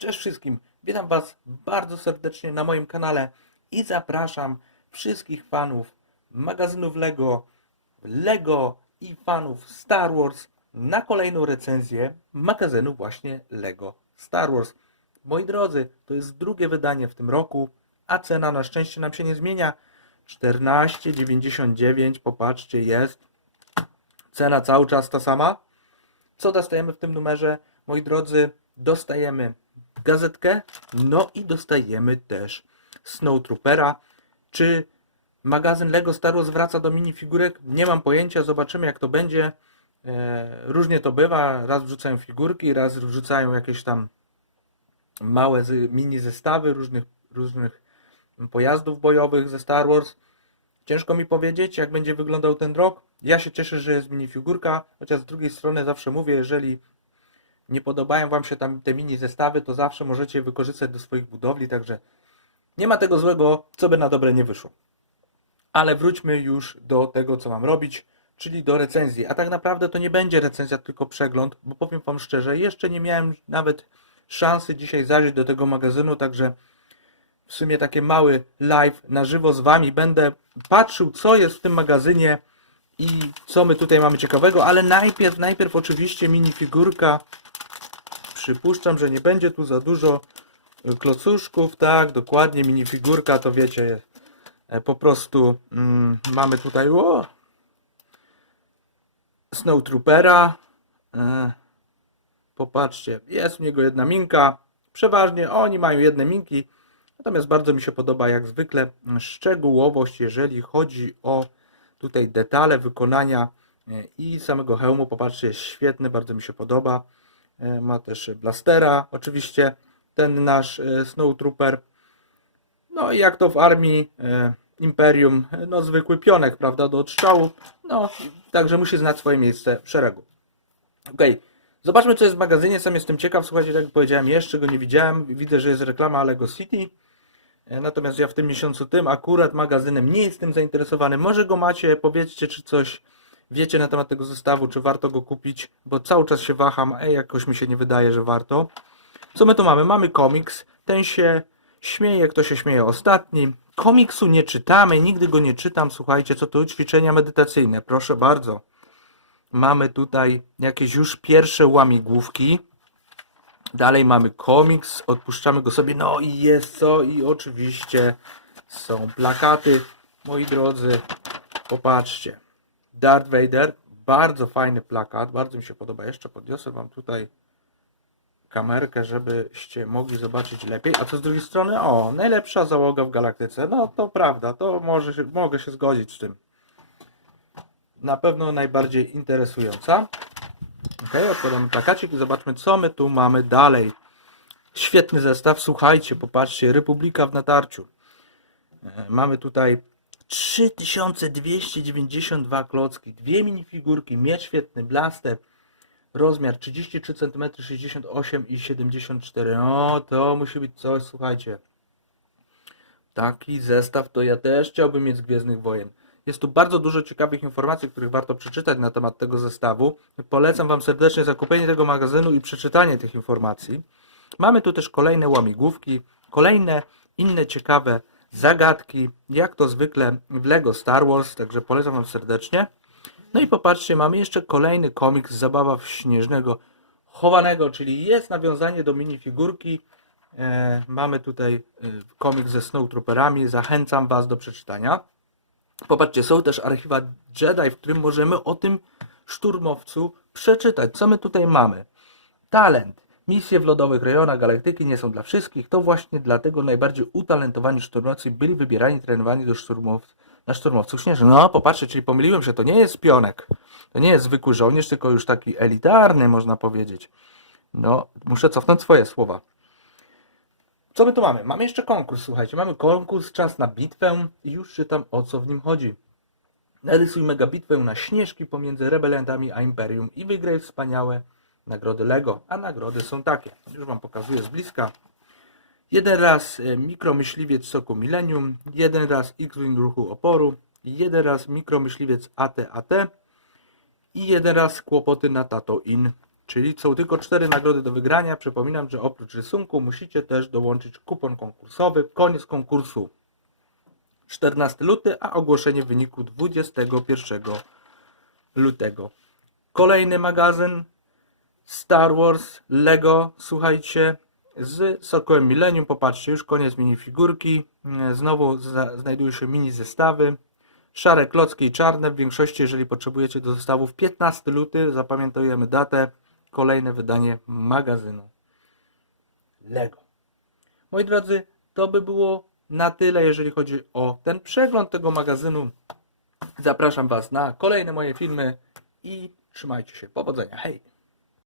Cześć wszystkim, witam Was bardzo serdecznie na moim kanale i zapraszam wszystkich fanów magazynów LEGO, LEGO i fanów Star Wars na kolejną recenzję magazynu właśnie LEGO Star Wars. Moi drodzy, to jest drugie wydanie w tym roku, a cena na szczęście nam się nie zmienia. 14,99, popatrzcie, jest. Cena cały czas ta sama. Co dostajemy w tym numerze? Moi drodzy, dostajemy gazetkę, no i dostajemy też Snowtroopera. Czy magazyn Lego Star Wars wraca do minifigurek? Nie mam pojęcia, zobaczymy jak to będzie. E, różnie to bywa, raz wrzucają figurki, raz wrzucają jakieś tam małe mini zestawy różnych, różnych pojazdów bojowych ze Star Wars. Ciężko mi powiedzieć, jak będzie wyglądał ten rok. Ja się cieszę, że jest minifigurka, chociaż z drugiej strony zawsze mówię, jeżeli nie podobają Wam się tam te mini zestawy, to zawsze możecie wykorzystać do swoich budowli, także nie ma tego złego, co by na dobre nie wyszło. Ale wróćmy już do tego, co mam robić, czyli do recenzji. A tak naprawdę to nie będzie recenzja, tylko przegląd, bo powiem Wam szczerze, jeszcze nie miałem nawet szansy dzisiaj zajrzeć do tego magazynu, także w sumie taki mały live na żywo z Wami. Będę patrzył, co jest w tym magazynie i co my tutaj mamy ciekawego, ale najpierw, najpierw oczywiście minifigurka. Przypuszczam, że nie będzie tu za dużo y, klocuszków, tak, dokładnie, minifigurka to wiecie, e, po prostu mm, mamy tutaj o, Snowtroopera, e, popatrzcie, jest w niego jedna minka, przeważnie oni mają jedne minki, natomiast bardzo mi się podoba jak zwykle szczegółowość, jeżeli chodzi o tutaj detale wykonania e, i samego hełmu, popatrzcie, jest świetny, bardzo mi się podoba. E, Ma też blastera, oczywiście ten nasz e, Snowtrooper. No i jak to w armii e, Imperium, no zwykły pionek, prawda, do odstrzału. No, także musi znać swoje miejsce w szeregu. Okej, zobaczmy co jest w magazynie, sam jestem ciekaw, słuchajcie, tak jak powiedziałem, jeszcze go nie widziałem, widzę, że jest reklama Lego City. Natomiast ja w tym miesiącu tym akurat magazynem nie jestem zainteresowany. Może go macie, powiedzcie, czy coś wiecie na temat tego zestawu, czy warto go kupić, bo cały czas się waham, a jakoś mi się nie wydaje, że warto. Co my tu mamy? Mamy komiks. Ten się śmieje, kto się śmieje ostatni. Komiksu nie czytamy, nigdy go nie czytam. Słuchajcie, co to ćwiczenia medytacyjne, proszę bardzo. Mamy tutaj jakieś już pierwsze łamigłówki. Dalej mamy komiks, odpuszczamy go sobie. No i jest co, i oczywiście są plakaty. Moi drodzy, popatrzcie. Darth Vader, bardzo fajny plakat, bardzo mi się podoba. Jeszcze podniosę Wam tutaj kamerkę, żebyście mogli zobaczyć lepiej. A co z drugiej strony? O, najlepsza załoga w galaktyce. No to prawda, to może się, mogę się zgodzić z tym. Na pewno najbardziej interesująca. Ok, odkładamy plakacik i zobaczmy, co my tu mamy dalej. Świetny zestaw, słuchajcie, popatrzcie, Republika w natarciu. E, Mamy tutaj 3292 klocki, dwie minifigurki, miecz świetny, blaster, rozmiar 33 cm, 68 i 74. O, to musi być coś, słuchajcie. Taki zestaw to ja też chciałbym mieć z Gwiezdnych Wojen. Jest tu bardzo dużo ciekawych informacji, których warto przeczytać na temat tego zestawu. Polecam Wam serdecznie zakupienie tego magazynu i przeczytanie tych informacji. Mamy tu też kolejne łamigłówki, kolejne inne ciekawe zagadki, jak to zwykle w LEGO Star Wars, także polecam Wam serdecznie. No i popatrzcie, mamy jeszcze kolejny komiks Zabawa w śnieżnego chowanego, czyli jest nawiązanie do minifigurki. E, mamy tutaj e, komiks ze Snowtrooperami, zachęcam Was do przeczytania. Popatrzcie, są też archiwa Jedi, w którym możemy o tym szturmowcu przeczytać. Co my tutaj mamy? Talent. Misje w lodowych rejonach galaktyki nie są dla wszystkich. To właśnie dlatego najbardziej utalentowani szturmowcy byli wybierani i trenowani do szturmow... na szturmowców śnieżnych. No, popatrzcie, czyli pomyliłem się, to nie jest pionek. To nie jest zwykły żołnierz, tylko już taki elitarny, można powiedzieć. No, muszę cofnąć swoje słowa. Co my tu mamy? Mamy jeszcze konkurs, słuchajcie. Mamy konkurs, czas na bitwę i już czytam o co w nim chodzi. Narysuj mega bitwę na śnieżki pomiędzy rebeliantami a imperium i wygraj wspaniałe nagrody Lego. A nagrody są takie. Już Wam pokazuję z bliska. Jeden raz e, mikromyśliwiec soku Millennium, jeden raz X-Wing ruchu oporu, jeden raz mikromyśliwiec AT-AT i jeden raz kłopoty na Tato In. czyli są tylko cztery nagrody do wygrania. Przypominam, że oprócz rysunku musicie też dołączyć kupon konkursowy. Koniec konkursu 14 luty, a ogłoszenie wyniku 21 lutego. Kolejny magazyn Star Wars Lego, słuchajcie, z Sokołem Millennium. Popatrzcie, już koniec minifigurki. E, Znowu znajdują się mini zestawy. Szare klocki i czarne. W większości, jeżeli potrzebujecie do zestawów 15 luty, zapamiętujemy datę. Kolejne wydanie magazynu Lego. Moi drodzy, to by było na tyle, jeżeli chodzi o ten przegląd tego magazynu. Zapraszam Was na kolejne moje filmy i trzymajcie się. Powodzenia. Hej!